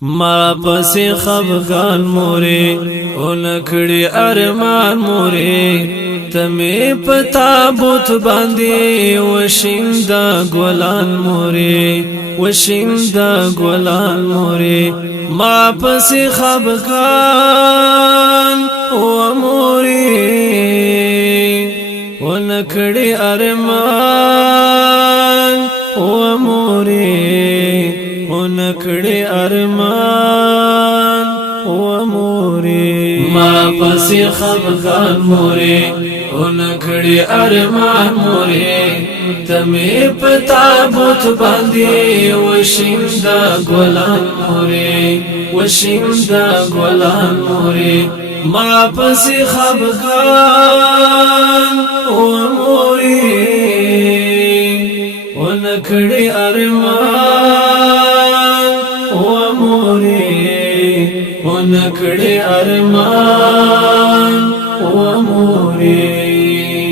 ما پسی خفگان موری اونکڑی ارمان موری تمی پتابوت باندی وشندا گولان موری وشندا گولان موری ما پسی خفگان و موری اونکڑی ارمان و موری نکڑی ارمان و موری ما پسی خفگان موری نکڑی ارمان موری تمی پتابوت باندی وشندا گولان موری وشندا گولان موری ما پسی خفگان و موری نکڑی ارمان و موری نکڑی ارمان